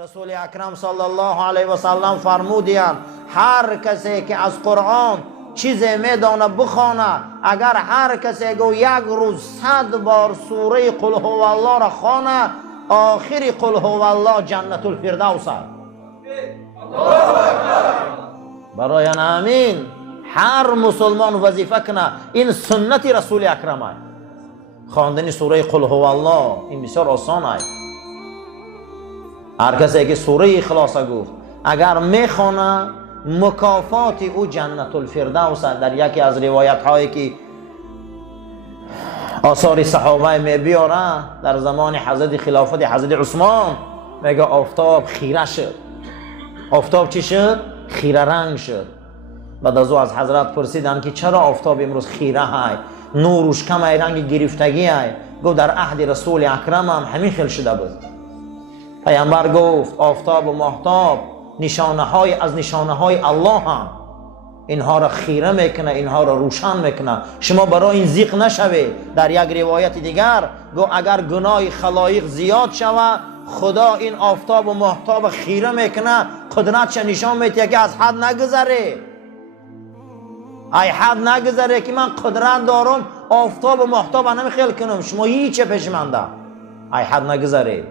رسول اکرم صلی الله علیه و سلم فرمودند هر کسی که از قرآن چیزی میدانه بخونه، اگر هر کسی گو یک روز 100 بار سوره قل هو الله را خوانه، آخری قل هو الله جنت الفردوس است. برای همین هر مسلمان وظیفه کنه، این سنت رسول اکرم است. خواندن سوره قل هو الله این بسیار آسان است. هر کسی که سوره اخلاص گفت اگر میخونه، مکافات او جنت الفردوس. در یکی از روایت هایی که آثار صحابه میبیاره، در زمان حضرت خلافت حضرت عثمان میگه آفتاب خیره شد. آفتاب چی شد؟ خیره رنگ شد. بعد از او از حضرت پرسیدن که چرا آفتاب امروز خیره های، نورش کم ای، رنگ گرفتگی های؟ گفت در عهد رسول اکرم هم همین خیل شده بود. پیامبر گفت آفتاب و ماهتاب نشانه های از نشانه های الله هم، اینها را خیره میکنه، اینها را روشن میکنه. شما برای این زیق نشوه. در یک روایت دیگر گفت اگر گناه خلایق زیاد شوه، خدا این آفتاب و ماهتاب خیره میکنه، قدرتش نشان میده که از حد نگذره. ای حد نگذره که من قدرت دارم آفتاب و ماهتاب نمیخیل کنم، شما هیچ پیش منده. ای حد نگذره.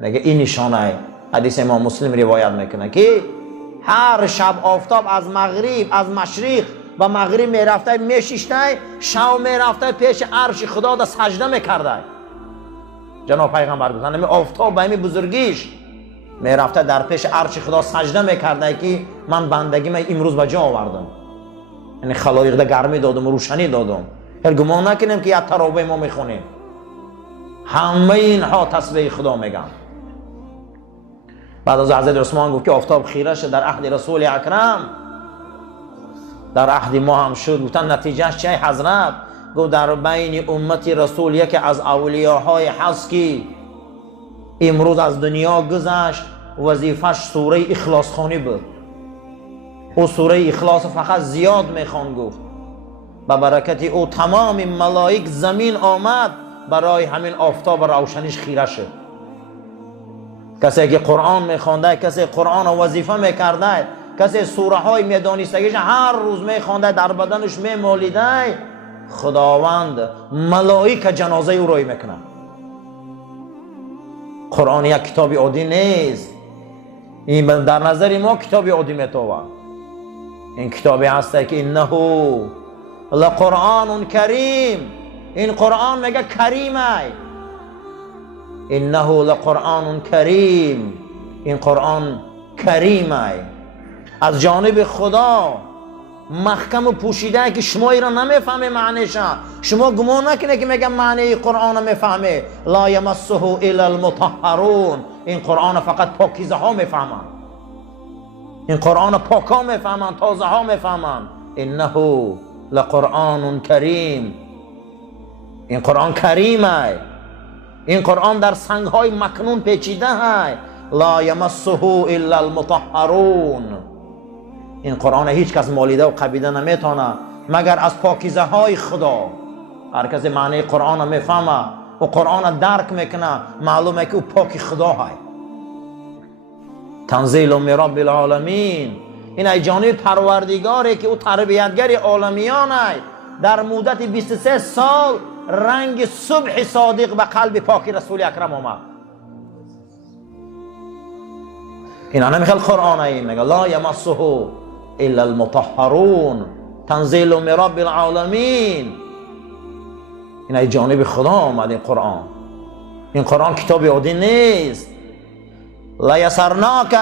میگه این نشانه. حدیث امام مسلم روایت میکنه که هر شب آفتاب از مغرب، از مشرق و مغرب میرفته میشیشته، شب میرفته پیش عرش خدا در سجده میکرده. جناب پیغمبر گفتن آفتاب به همین بزرگیش میرفته در پیش عرش خدا سجده میکرده که من بندگی من امروز به جا آوردم، یعنی خلایق ده گرمی دادم و روشنی دادم. هر گمان نکنیم که یک ترابه ما میخونیم. همه اینها تسبیح خدا میگن. بعد از حضرت عثمان گفت که آفتاب خیره شد در عهد رسول اکرم، در عهد ما هم شد. گفتن نتیجهش چه حضرت؟ گفت در بین امت رسول یکی از اولیاهای هست که امروز از دنیا گذشت، وظیفش سوره اخلاص خوانی بود. او سوره اخلاص فقط زیاد میخوان. گفت به برکت او تمام ملائک زمین آمد، برای همین آفتاب روشنیش خیره شد. کسی که قرآن میخوانده، کسی قرآن وظیفه میکرده، کسی سوره های میدانستگیش هر روز میخوانده، در بدنش میمالیده، خداوند ملائک جنازه او روی میکنه. قرآن یک کتاب عادی نیست. این در نظر ما کتاب عادی میتوه. این کتابی هسته که انه لقرآن کریم. این قرآن میگه کریمه. انه لقرآن کریم. این قرآن کریمه، از جانب خدا محکم و پوشیده که شما ایران نمیفهمه معنیشه. شما گمان نکنه که میگم معنی قرآن میفهمه. لا یمسه الا المطهرون. این قرآن فقط پاکیزه ها میفهمن. این قرآن پاک ها میفهمن، تازه ها میفهمن. انه لقرآن کریم. این قرآن کریمه. این قرآن در سنگ های مکنون پیچیده های. لا یمسه الا المطهرون. این قرآن هیچ کس مالیده و قبیده نمیتونه مگر از پاکیزه های خدا. هر کسی معنی قرآن میفهمه و قرآن درک میکنه، معلومه که او پاکی خدا های. تنزیل من رب العالمین. این ای جانب پروردگاری که او تربیتگر عالمیان های. در مدت 23 سال رنگ صبح صادق به قلب پاک رسول اکرم آمد. اینا نمیخواد قرآن این میگه لا یمسه الا المطهرون تنزیل من رب العالمین. این ای جانب خدا آمد این قرآن. این قرآن کتاب عادی نیست. لا یسرناک.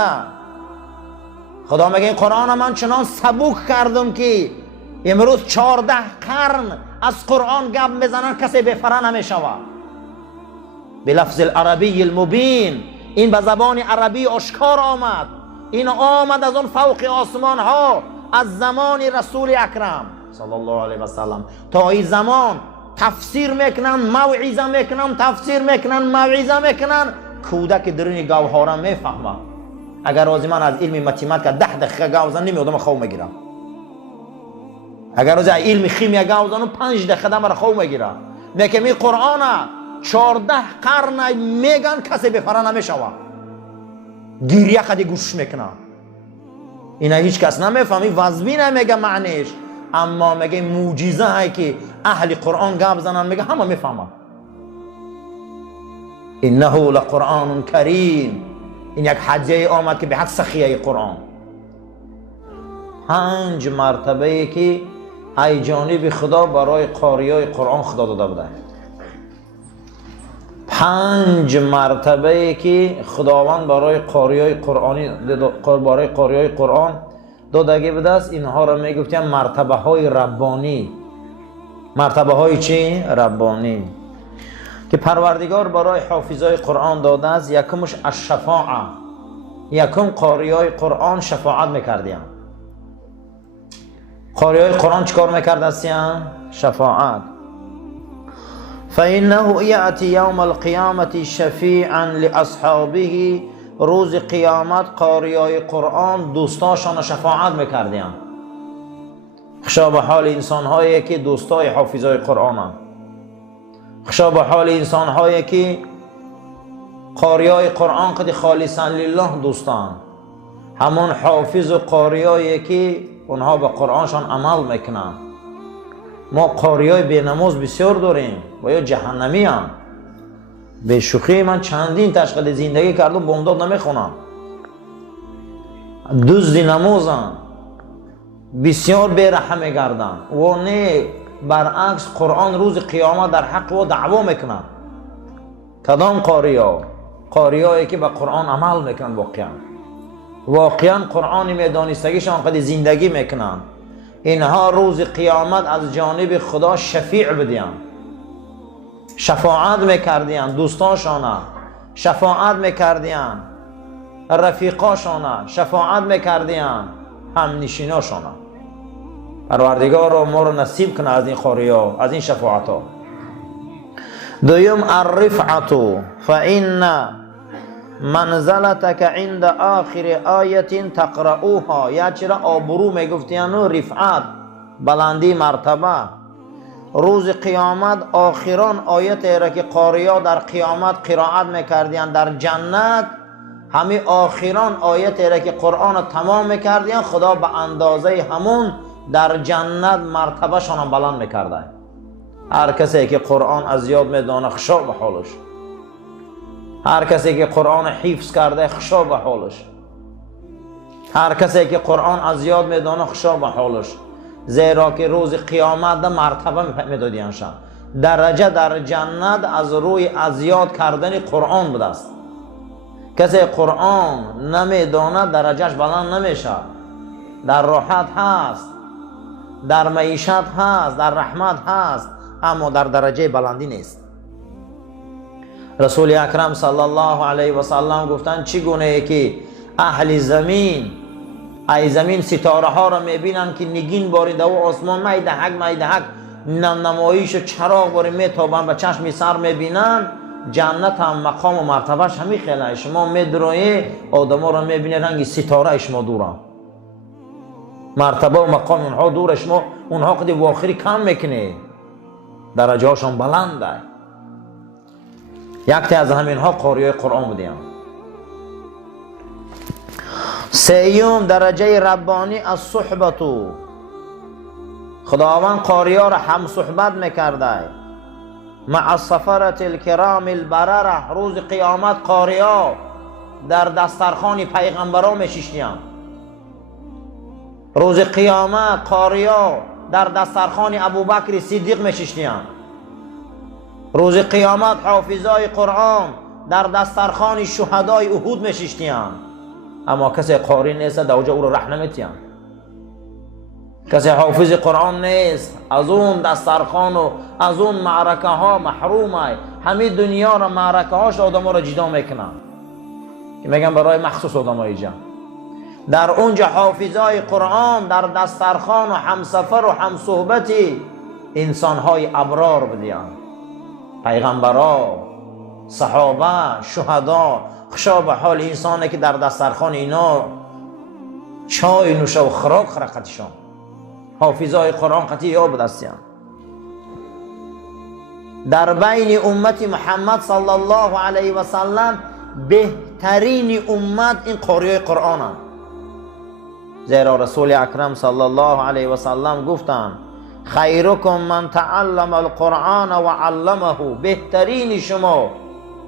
خدا میگه این قرآن من چنان سبک کردم که امروز 14 قرن از قرآن گپ میزنن کسی بفره نمیشوه. بلفظ العربی المبین. این به زبان عربی آشکار آمد. این آمد از اون فوق آسمان ها، از زمان رسول اکرم صلی الله علیه و سلم تا این زمان تفسیر میکنن، موعظه میکنن، تفسیر میکنن، موعظه میکنن. کودک درونی گوهاره میفهمه. اگر روزی من از علم متیماتیک 10 دقیقه گاو زدم نمیادم خواب میگیرم. اگر روزی علم خیمیا گاو زدم 5 دقیقه مرا خواب میگیرم. میگه می قرآن 14 قرن میگن کسی بفره نمیشوه. گریه خدی گوش میکنن. اینا هیچ کس نمیفهمی، وظبی نمیگه معنیش، اما میگه معجزه هایی که اهل قرآن گپ زنن میگه همه میفهمن. انه لقرآن کریم، این یک حجه آمد که به حق سخیه قرآن. 5 مرتبه ای که ای جانب خدا برای قاریای قرآن خدا داده بوده. 5 مرتبه ای که خداوند برای قاریای قرآن دادگی بوده است. اینها را میگفتیم مرتبه های ربانی. مرتبه های چی؟ ربانی که پروردگار برای حافظای قرآن داده است. یکمش الشفاعه، یکم قاریای قرآن شفاعت میکردیم. قاریای قرآن چیکار میکرده استیم؟ شفاعت. فإنه یأتی یوم القیامة شفیعا لاصحابه، روز قیامت قاریای قرآن دوستاشان شفاعت میکردیم. خشا به حال انسان هایی که دوستای حافظای قرآن هم. خشا به حال انسان هایی که قاریای قرآن قد خالصا لله دوستان، همون حافظ و قاریایی که اونها به قرآنشان عمل میکنن. ما قاریای بینماز بسیار داریم و یا جهنمی هم. به شوخی من چندین تشکیل زندگی کردم، بامداد نمیخونم، دزد نمازن، بسیار بیرحم میگردن و نه برعکس قرآن روز قیامت در حق و دعوا میکنن. کدام قاریایی که به قرآن عمل میکنن، واقعا قرآن میدانستگیشان قد زندگی میکنن، اینها روز قیامت از جانب خدا شفیع بدیم، شفاعت میکردیم. دوستانشان شفاعت میکردیم، رفیقاشان شفاعت میکردیم، همنشیناشان. پروردگار ما رو نصیب کنه از این قاریا، از این شفاعت ها. دویم الرفعة، فإن منزلتك عند آخر آیت تقرؤوها، یا چرا آبرو میگفتین رفعت، بلندی مرتبه. روز قیامت آخران آیت را که قاریا در قیامت قرائت میکردین در جنت، همه آخران آیت را که قرآن تمام میکردین، خدا به اندازه همون در جنت مرتبه شان بلند میکرده. هر کسی که قرآن از یاد میدانه خشوع به حالش، هر کسی که قرآن حفظ کرده خشوع به حالش، هر کسی که قرآن از یاد میدانه خشوع به حالش. زیرا که روز قیامت ده مرتبه میدادینشان، درجه در جنت از روی از یاد کردن قرآن بوده است. کسی قرآن نمیدانه درجهش بلند نمیشه. در راحت هست، در معیشت هست، در رحمت هست، اما در درجه بلندی نیست. رسول اکرم صلی الله علیه و سلم گفتن چگونه ای که اهل زمین، ای زمین ستاره ها را میبینن که نگین باریده و آسمان میدهک نمایش و چراغ باری میتابن، به چشم سر میبینن. جنت هم مقام و مرتبهش همی خیلی. شما میدروی آدم ها را میبینی رنگ ستاره شما دوره، مرتبه و مقام اونها دور، شما اونها قدی و آخری کم میکنی، درجه هاشون بلنده. یکی از همین ها قاریای قرآن بودیم. سیوم درجه ربانی از صحبتو، خداوند قاریا را هم صحبت میکرده مع السفرة الکرام البرره. روز قیامت قاریا در دسترخوان پیغمبران میشیشتیم. روز قیامت قاریا در دسترخوان ابوبکر صدیق میشیشتیم. روز قیامت حافظای قرآن در دسترخوان شهدای احد میشیشتیم. اما کسی قاری نیست دوجه او را رح نمیتیم. کسی حافظ قرآن نیست، از اون دسترخوان و از اون معرکه ها محرومه. همه دنیا را معرکه هاش آدم ها را جدا میکنن که میگن برای مخصوص آدم های جمع. در اونجا حافظای قرآن در دسترخوان و همسفر و همصحبتی انسان های ابرار بدیان، پیغمبرا، صحابه، شهدا. خشا به حال انسانی که در دسترخوان اینا چای نوشه و خراک خرقتشان. حافظای قرآن قطعی یاب دستیان. در بین امت محمد صلی الله علیه و سلم بهترین امت این قاریای قرآن هم. زیرا رسول اکرم صلی الله علیه و سلم گفتن خیرکم من تعلم القرآن و علمه، بهترین شما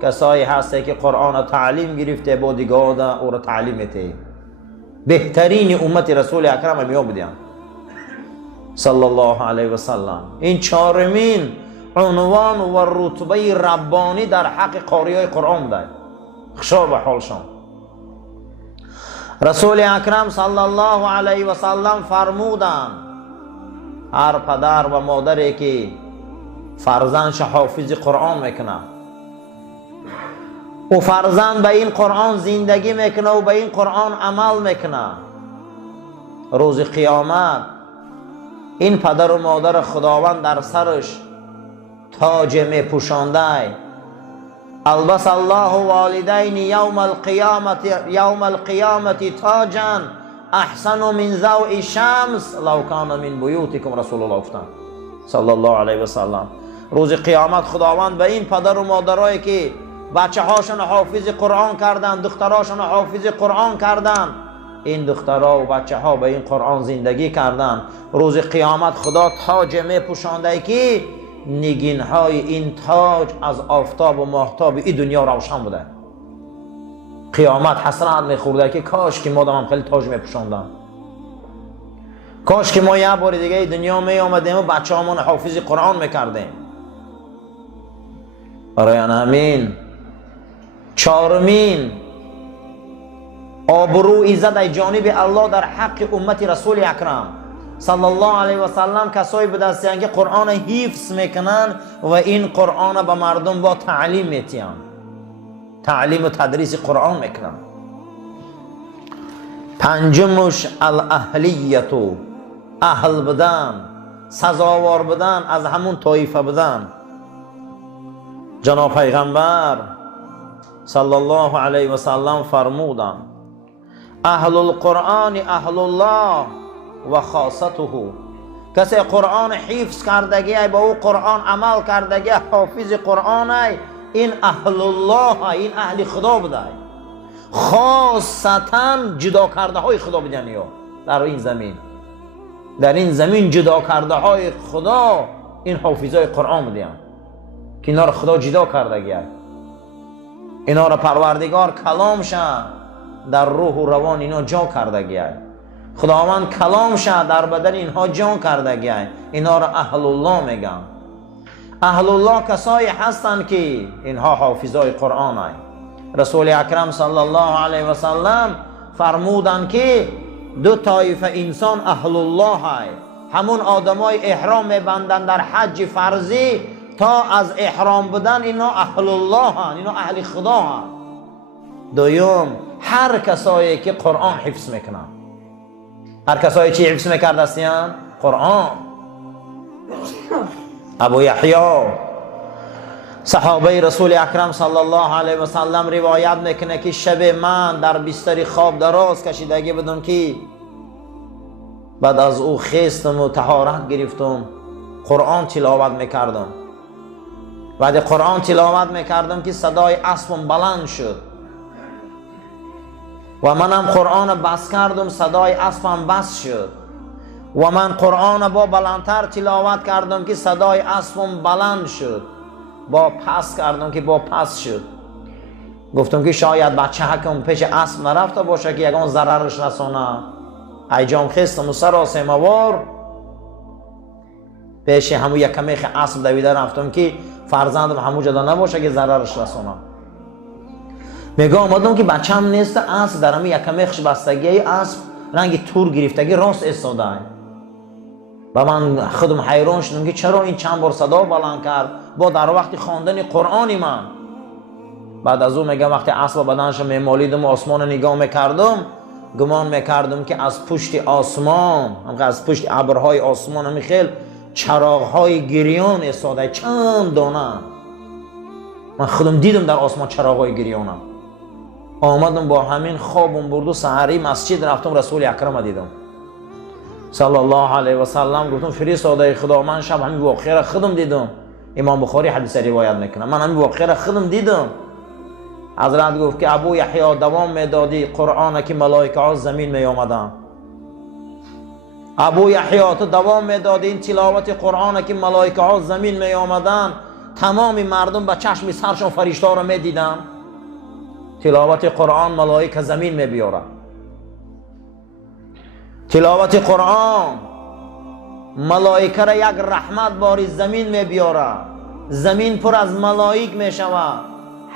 کسایی هسته که قرآن تعلیم گرفته با دیگاه او را تعلیم میده. بهترین امت رسول اکرم هم بودن صلی الله علیه و سلم. این چهارمین عنوان و رتبه ربانی در حق قاریای قرآن بوده. خشا به حالشان. رسول اکرم صلی الله علیه و سلم فرمودند هر پدر و مادری که فرزندش حافظ قرآن میکنه و فرزند به این قرآن زندگی میکنه و به این قرآن عمل میکنه، روز قیامت این پدر و مادر خداوند در سرش تاج میپوشانده. البس الله والدین یوم القیامت تاجا احسن من ضوء شمس لو کان من بیوتکم. رسول الله گفتن صلی الله علیه و سلم روز قیامت خداوند به این پدر و مادرایی که بچه هاشون حافظ قرآن کردن، دختراشون حافظ قرآن کردن، این دخترها و بچه ها به این قرآن زندگی کردن، روز قیامت خدا تاج میپوشانده که نگین های این تاج از آفتاب و ماهتاب این دنیا روشن بوده. قیامت حسرت میخورده که کاش که ما هم خیلی تاج میپوشاندن، کاش که ما یه بار دیگه دنیا می آمدیم و بچه همون حافظ قرآن میکردیم. برای همین چهارمین آبرو عزت ای جانب الله در حق امت رسول اکرم صلی الله علیه و سلم کسایی به دستیان که قرآن حفظ میکنن و این قرآن به مردم با تعلیم میتین، تعلیم و تدریس قرآن میکنن. پنجمش الاهلیت، اهل بدن، سزاوار بدن، از همون طایفه بدن. جناب پیغمبر صلی الله علیه و سلم فرمودن اهل القرآن اهل الله و خاصته، کسی قرآن حفظ کردگی با او قرآن عمل کردگی حافظ قرآن این اهل الله، این اهل خدا بوده، خاصتا جدا کرده های خدا بودن. در این زمین، در این زمین جدا کرده های خدا این حافظای قرآن بودن که اینا را خدا جدا کردگی، اینا را پروردگار کلامش در روح و روان اینا جا کردگی، خداوند کلامش در بدن اینها جا کردگی، اینا را اهل الله میگن. اهل الله کسایی هستند که اینها حافظای قرآن هستند. رسول اکرم صلی الله علیه و سلم فرمودند که دو طایفه انسان اهل الله هست، همون آدمای احرام میبندن در حج فرضی تا از احرام بدن اینا اهل الله هستند، اینا اهل خدا هستند. دوم هر کسایی که قرآن حفظ میکنن. هر کسایی چی حفظ میکرد هستیان؟ قرآن. ابو یحیی صحابه رسول اکرم صلی الله علیه و سلم روایت میکنه که شب من در بستر خواب دراز کشیدگی بدم که بعد از او خستم و طهارت گرفتم، قرآن تلاوت میکردم. بعد قرآن تلاوت میکردم که صدای اسبم بلند شد و منم قرآن بس کردم، صدای اسبم بس شد و من قرآن با بلندتر تلاوت کردم که صدای اسبم بلند شد، با پس کردم که با پس شد. گفتم که شاید بچه حکم پیش اسب نرفته باشه که یگان ضررش رسانه. ایجام خستم و سراسه موار پیش همون یک کمیخ اسب دویده رفتم که فرزندم همون جدا نباشه که ضررش رسانه. میگه آمدم که بچه هم نیست، اسب در همون یک کمیخش بستگی اسب رنگ تور گرفتگی راست استاده و من خودم حیران شدم که چرا این چند بار صدا بلند کرد با در وقت خواندن قرآن من. بعد از اون میگم وقتی اسب بدنش میمالیدم و آسمان نگاه میکردم گمان میکردم که از پشت آسمان، از پشت ابرهای آسمان میخیل چراغهای گریان استاده چند دانه. من خودم دیدم در آسمان چراغهای گریانم. آمدم با همین خوابم برد و سحری مسجد رفتم رسول اکرم دیدم صلی الله علیه و سلم. گفتم فرستاده خدا من شب همین واقعه را خودم دیدم. امام بخاری حدیث روایت میکنه من همین واقعه را خودم دیدم. حضرت گفت که ابو یحیی دوام میدادی قرآن که ملائکه ها زمین می آمدن. ابو یحیی تو دوام میدادی این تلاوت قرآن که ملائکه ها زمین می آمدن، تمام مردم به چشم سرشون فرشته ها رو می دیدن. تلاوت قرآن ملائکه زمین می بیارن. تلاوت قرآن ملائکه را یک رحمت باری زمین می بیاره. زمین پر از ملائک می شود.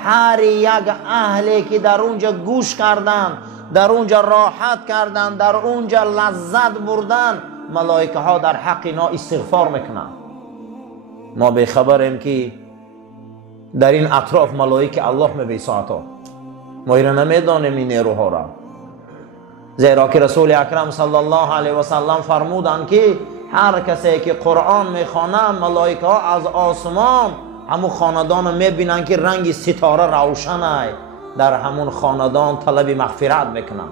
هر یک اهلی که در اونجا گوش کردن، در اونجا راحت کردن، در اونجا لذت بردن، ملائکه ها در حق اینا استغفار میکنن. ما به خبریم که در این اطراف ملائکه الله می بیساعتا. ما ایران نمیدانیم این نیروها را، زیرا که رسول اکرم صلی الله علیه و سلم فرمودند که هر کسی که قرآن میخوانه ملائکه ها از آسمان همون خاندان میبینن که رنگ ستاره روشنه، در همون خاندان طلب مغفرت میکنن.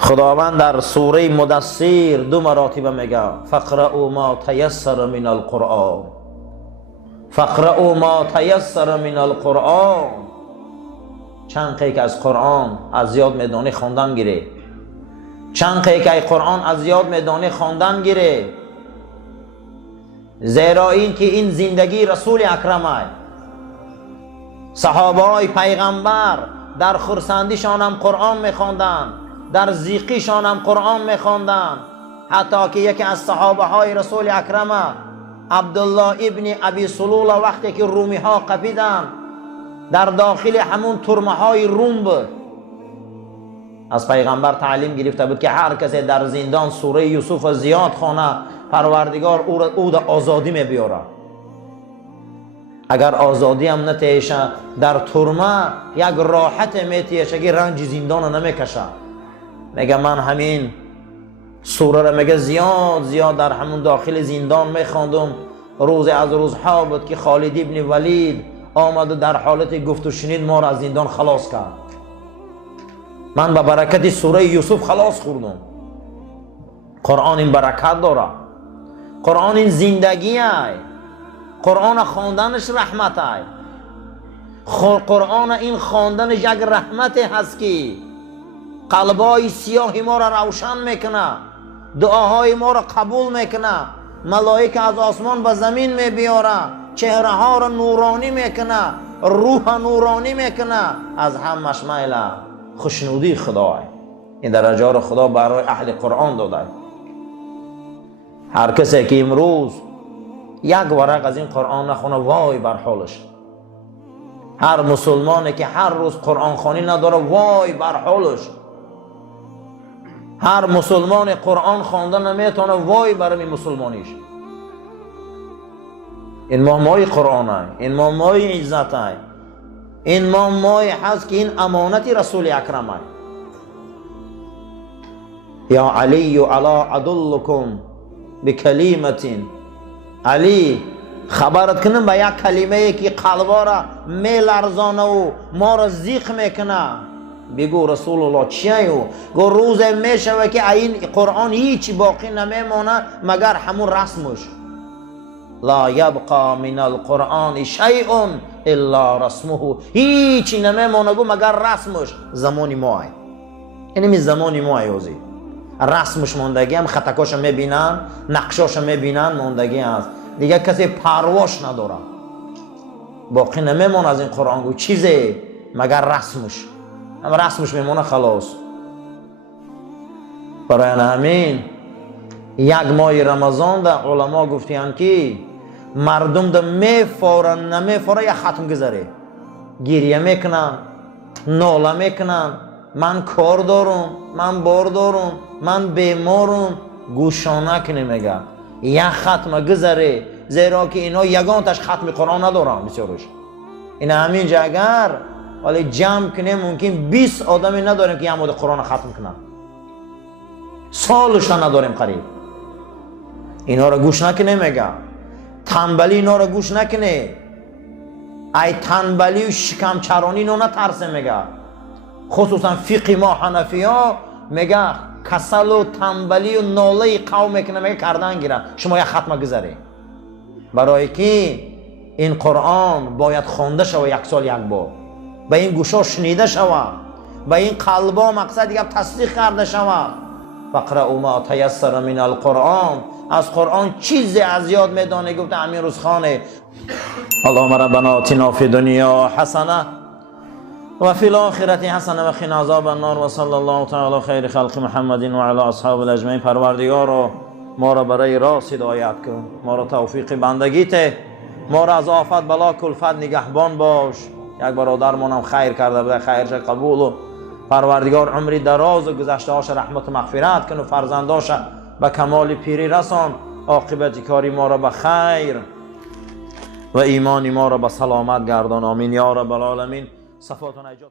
خداوند در سوره مدثر 2 مرتبه میگه فقرؤوا ما تیسر من القرآن، فقرؤوا ما تیسر من القرآن. چند که از قرآن از یاد میدانی خواندن گیره، چند که قرآن از یاد میدانی خواندن گیره، زیرا این که این زندگی رسول اکرم است. صحابه های پیغمبر در خرسندیشان هم قرآن میخواندن، در زیقیشان هم قرآن میخواندن. حتی که یکی از صحابه های رسول اکرم عبدالله ابن ابی سلول وقتی که رومی ها قپیدن، در داخل همون ترمه های روم بود، از پیغمبر تعلیم گرفته بود که هر کسی در زندان سوره یوسف زیاد خوانه پروردگار او را آزادی می بیاره. اگر آزادی هم نتیشه در ترمه یک راحت میتیشه که رنج زندان نمیکشه. میگه من همین سوره را میگه زیاد در همون داخل زندان میخواندم. روز از روزها بود که خالد ابن ولید آمد و در حالت گفت و شنید ما را از زندان خلاص کرد. من به برکت سوره یوسف خلاص خوردم. قرآن این برکت داره، قرآن این زندگی است، قرآن خواندنش رحمت است. قرآن این خواندنش یک رحمت هست که قلبای سیاه ما را روشن میکنه، دعاهای ما را قبول میکنه، ملائکه از آسمان به زمین میبیاره، چهره ها را نورانی میکنه، روح نورانی میکنه. از همش میل خوشنودی خدا. این درجه را خدا برای اهل قرآن داده. هر کسی که امروز یک ورق از این قرآن نخونه وای بر حالش. هر مسلمانی که هر روز قرآن خوانی نداره وای بر حالش. هر مسلمان قرآن خواندن نمیتونه وای برای مسلمانیش. این مای قرآن است، این مای عزت است، این مای هست که این امانت رسول اکرم است. یا علی الا ادلکم بکلمت، علی خبرت کنم به یک کلمه که قلبا را میلرزانه و ما را زیق میکنه. بگو رسول الله چیه؟ گو روز میشوه که این قرآن هیچ باقی نمیمانه مگر همون رسمش. لا یبقى من القرآن شیء الا رسمه، هیچی نمیمانه گو مگر رسمش. زمانی ما اینمی زمانی ما ایوزی رسمش ماندگی هم، خطکاش میبینن، نقشاش میبینن، ماندگی هست دیگه. کسی پرواش نداره، باقی نمیمانه از این قرآن گو چیزی مگر رسمش. هم رسمش میمونه خلاص. برای همین یک ماه رمضان در علما گفتیان که مردم در میفورن نمیفوره یا ختم گذاره، گریه میکنن، ناله میکنن، من کار دارم، من بار دارم، من بیمارم. گوشانک نمیگه یک ختم گذاره، زیرا که اینا یگانتش ختم قرآن ندارن بسیارش. این همینجا اگر ولی جمع کنه ممکن 20 آدمی نداریم که یه مورد قرآن ختم کنن، سالش نداریم قریب. اینا را گوش نکنه. میگه تنبلی اینا را گوش نکنه. ای تنبلی و شکم چرانی اینا نترسه. میگه خصوصا فقه ما حنفی ها میگه کسل و تنبلی و ناله قوم میکنه، میگه کردن گیرن شما یه ختمه گذاره. برای که این قرآن باید خوانده شود یک سال یک بار، به این گوشا شنیده شود، به این قلبا مقصد یک تصدیق کرده شود. فقرأوا ما تیسر من القرآن، از قرآن چیزی از یاد میدانه. گفت امیر روزخانه اللهم ربنا آتنا فی دنیا حسنه و فی الاخرة حسنه و قنا عذاب النار و صلی الله تعالی خیر خلق محمد و علی اصحاب اجمعین. پروردگارا ما را برای راست هدایت کن، ما را توفیق بندگی ته، ما را از آفت بلا کلفت نگهبان باش. یک برادرمان هم خیر کرده بوده، خیرش قبول و پروردگار عمری دراز و گذشته هاش رحمت و مغفرت کن و فرزنداش به کمال پیری رسان. عاقبت کاری ما را به خیر و ایمان ما را به سلامت گردان. آمین یا رب العالمین. صفات و نجات